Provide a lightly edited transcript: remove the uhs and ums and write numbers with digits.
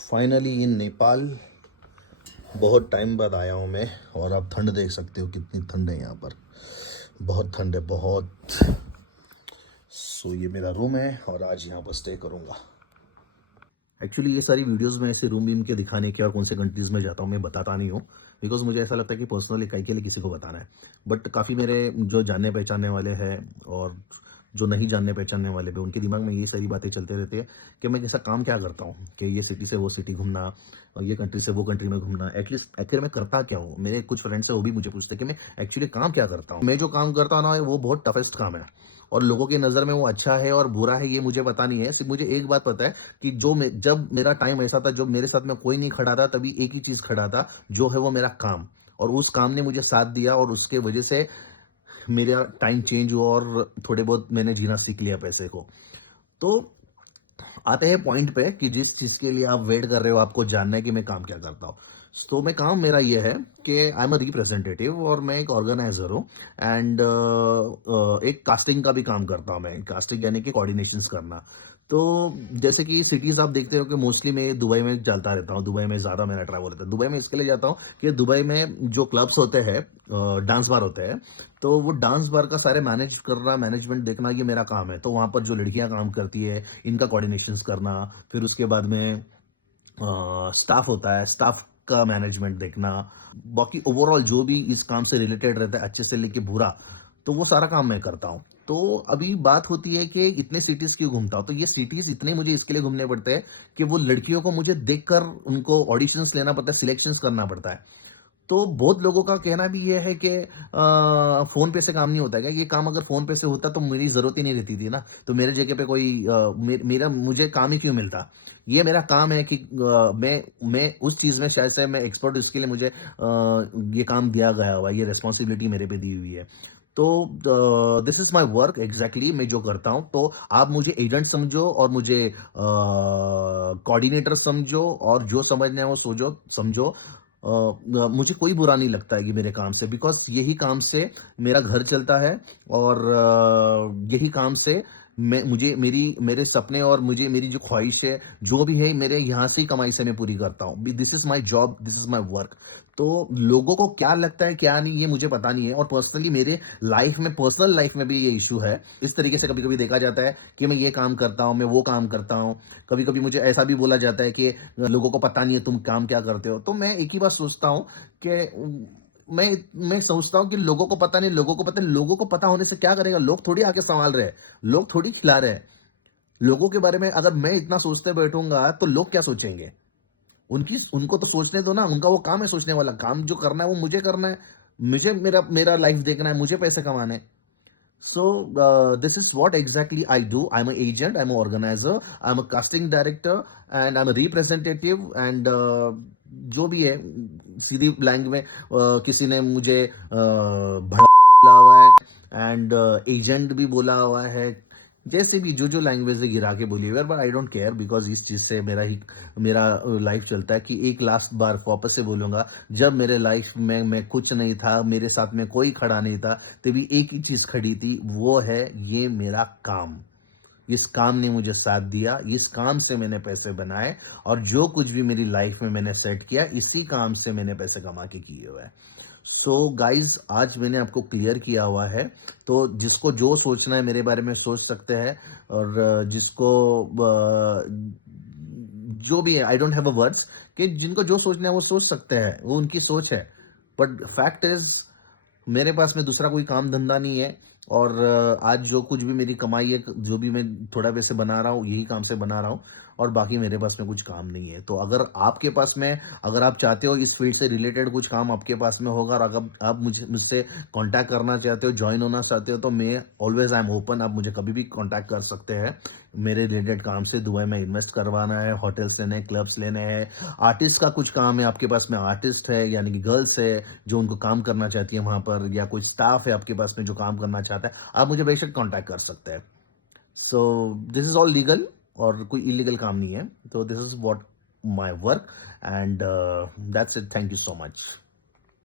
Finally in Nepal बहुत time बाद आया हूँ मैं। और आप ठंड देख सकते हो कितनी ठंड है यहाँ पर। बहुत ठंड है, बहुत। ये मेरा रूम है और आज यहाँ पर स्टे करूँगा। एक्चुअली ये सारी वीडियोस में ऐसे रूम बीम के दिखाने के और कौन से कंट्रीज़ में जाता हूँ मैं बताता नहीं हूँ, बिकॉज़ मुझे ऐसा लगता है कि पर्सनल इकाई के लिए किसी को बताना है। बट काफ़ी मेरे जो जानने पहचानने वाले हैं और जो नहीं जानने पहचानने वाले भी, उनके दिमाग में ये सारी बातें चलते रहती है कि मैं जैसा काम क्या करता हूँ, कि ये सिटी से वो सिटी घूमना और ये कंट्री से वो कंट्री में घूमना। एटलीस्ट आखिर मैं करता क्या हूँ। मेरे कुछ फ्रेंड्स हैं, वो भी मुझे पूछते हैं कि मैं एक्चुअली काम क्या करता हूँ। मैं जो काम करता हूँ ना, वो बहुत टफेस्ट काम है और लोगों की नज़र में वो अच्छा है और बुरा है ये मुझे पता नहीं है। सिर्फ मुझे एक बात पता है कि जब मेरा टाइम ऐसा था, जब मेरे साथ में कोई नहीं खड़ा था, तभी एक ही चीज़ खड़ा था, जो है वो मेरा काम। और उस काम ने मुझे साथ दिया और उसके वजह से मेरा टाइम चेंज हुआ और थोड़े बहुत मैंने जीना सीख लिया पैसे को। तो आते हैं पॉइंट पे कि जिस चीज़ के लिए आप वेट कर रहे हो, आपको जानना है कि मैं काम क्या करता हूँ। तो मैं काम मेरा ये है कि आई एम अ रिप्रेजेंटेटिव और मैं एक ऑर्गेनाइज़र हूँ एंड एक कास्टिंग का भी काम करता हूँ मैं। कास्टिंग यानी कि कोऑर्डिनेशंस करना। तो जैसे कि सिटीज़ आप देखते हो कि मोस्टली मैं दुबई में चलता रहता हूँ। दुबई में ज़्यादा मेरा ट्रैवल होता है। दुबई में इसके लिए जाता हूँ कि दुबई में जो क्लब्स होते हैं, डांस बार होते हैं, तो वो डांस बार का सारे मैनेज करना, मैनेजमेंट देखना, ये मेरा काम है। तो वहाँ पर जो लड़कियाँ काम करती है, इनका कोऑर्डिनेशंस करना, फिर उसके बाद में स्टाफ होता है, स्टाफ का मैनेजमेंट देखना, बाकी ओवरऑल जो भी इस काम से रिलेटेड रहता है, अच्छे से लेके बुरा, तो वो सारा काम मैं करता हूँ। तो अभी बात होती है कि इतने सिटीज़ क्यों घूमता हूँ? तो ये सिटीज़ इतने मुझे इसके लिए घूमने पड़ते हैं कि वो लड़कियों को मुझे देखकर उनको ऑडिशंस लेना पड़ता है, सिलेक्शंस करना पड़ता है। तो बहुत लोगों का कहना भी ये है कि फ़ोन पे से काम नहीं होता है क्या? ये काम अगर फ़ोन पे से होता तो मेरी ज़रूरत ही नहीं रहती थी ना। तो मेरे जगह पे कोई मेरा मुझे काम ही क्यों मिलता? ये मेरा काम है कि मैं उस चीज़ में शायद से मैं एक्सपर्ट हूँ, इसके लिए मुझे ये काम दिया गया हुआ है, ये रिस्पॉन्सिबिलिटी मेरे पे दी हुई है। तो this is my work exactly मैं जो करता हूँ। तो आप मुझे एजेंट समझो और मुझे कोऑर्डिनेटर समझो और जो समझना है वो समझो। मुझे कोई बुरा नहीं लगता है कि मेरे काम से, बिकॉज़ यही काम से मेरा घर चलता है और यही काम से मैं मुझे मेरे सपने और मुझे मेरी जो ख्वाहिश है, जो भी है, मेरे यहाँ से ही कमाई से मैं पूरी करता हूँ। This is my job, this is my work. तो लोगों को क्या लगता है, क्या नहीं, ये मुझे पता नहीं है और पर्सनली मेरे पर्सनल लाइफ़ में भी ये इश्यू है। इस तरीके से कभी-कभी देखा जाता है कि मैं ये काम करता हूँ, मैं वो काम करता हूँ। कभी-कभी मुझे ऐसा भी बोला जाता है कि लोगों को पता नहीं है तुम काम क्या करते हो। तो मैं एक ही बात सोचता हूँ कि मैं मैं सोचता हूँ कि लोगों को पता नहीं, लोगों को पता नहीं, लोगों को पता होने से क्या करेगा? लोग थोड़ी आके सँभाल रहे हैं, लोग थोड़ी खिला रहे हैं। लोगों के बारे में अगर मैं इतना सोचते बैठूँगा तो लोग क्या सोचेंगे? उनको तो सोचने दो ना, उनका वो काम है सोचने वाला। काम जो करना है वो मुझे करना है। मुझे मेरा मेरा लाइफ़ देखना है, मुझे पैसे कमाने हैं। So, this is what exactly I do. I'm an agent, I'm an organizer, I'm a casting director, and I'm a representative. And जो भी है, सीधी लैंग्वेज में किसी ने मुझे बोला हुआ है एंड एजेंट भी बोला हुआ है। जैसे भी जो लैंग्वेज है गिरा के बोली हुई है, but I don't care, because इस चीज़ से मेरा लाइफ चलता है कि एक लास्ट बार वापस से बोलूँगा, जब मेरे लाइफ में मैं कुछ नहीं था, मेरे साथ में कोई खड़ा नहीं था, तभी एक ही चीज़ खड़ी थी, वो है ये मेरा काम। इस काम ने मुझे साथ दिया, इस काम से मैंने पैसे बनाए और जो कुछ भी मेरी लाइफ में मैंने सेट किया, इसी काम से मैंने पैसे कमा के किए हुए हैं। सो गाइज़, आज मैंने आपको क्लियर किया हुआ है, तो जिसको जो सोचना है मेरे बारे में सोच सकते हैं और जिसको जो भी है, I don't have a words, कि जिनको जो सोचना है वो सोच सकते हैं, वो उनकी सोच है। बट फैक्ट इज़ मेरे पास में दूसरा कोई काम धंधा नहीं है और आज जो कुछ भी मेरी कमाई है, जो भी मैं थोड़ा पैसे बना रहा हूँ, यही काम से बना रहा हूँ और बाकी मेरे पास में कुछ काम नहीं है। तो अगर आप चाहते हो इस फील्ड से रिलेटेड कुछ काम आपके पास में होगा और अगर आप मुझसे कॉन्टैक्ट करना चाहते हो, जॉइन होना चाहते हो, तो मैं ऑलवेज आई एम ओपन। आप मुझे कभी भी कॉन्टैक्ट कर सकते हैं मेरे रिलेटेड काम से। दुबई में इन्वेस्ट करवाना है, होटल्स लेने हैं, क्लब्स लेने हैं, आर्टिस्ट का कुछ काम है, आपके पास में आर्टिस्ट है यानी कि गर्ल्स है जो उनको काम करना चाहती है वहाँ पर, या कोई स्टाफ है आपके पास में जो काम करना चाहता है, आप मुझे बेशक कॉन्टैक्ट कर सकते हैं। So this is all legal और कोई इल्लीगल काम नहीं है। तो this is what my work and that's it. Thank you so much.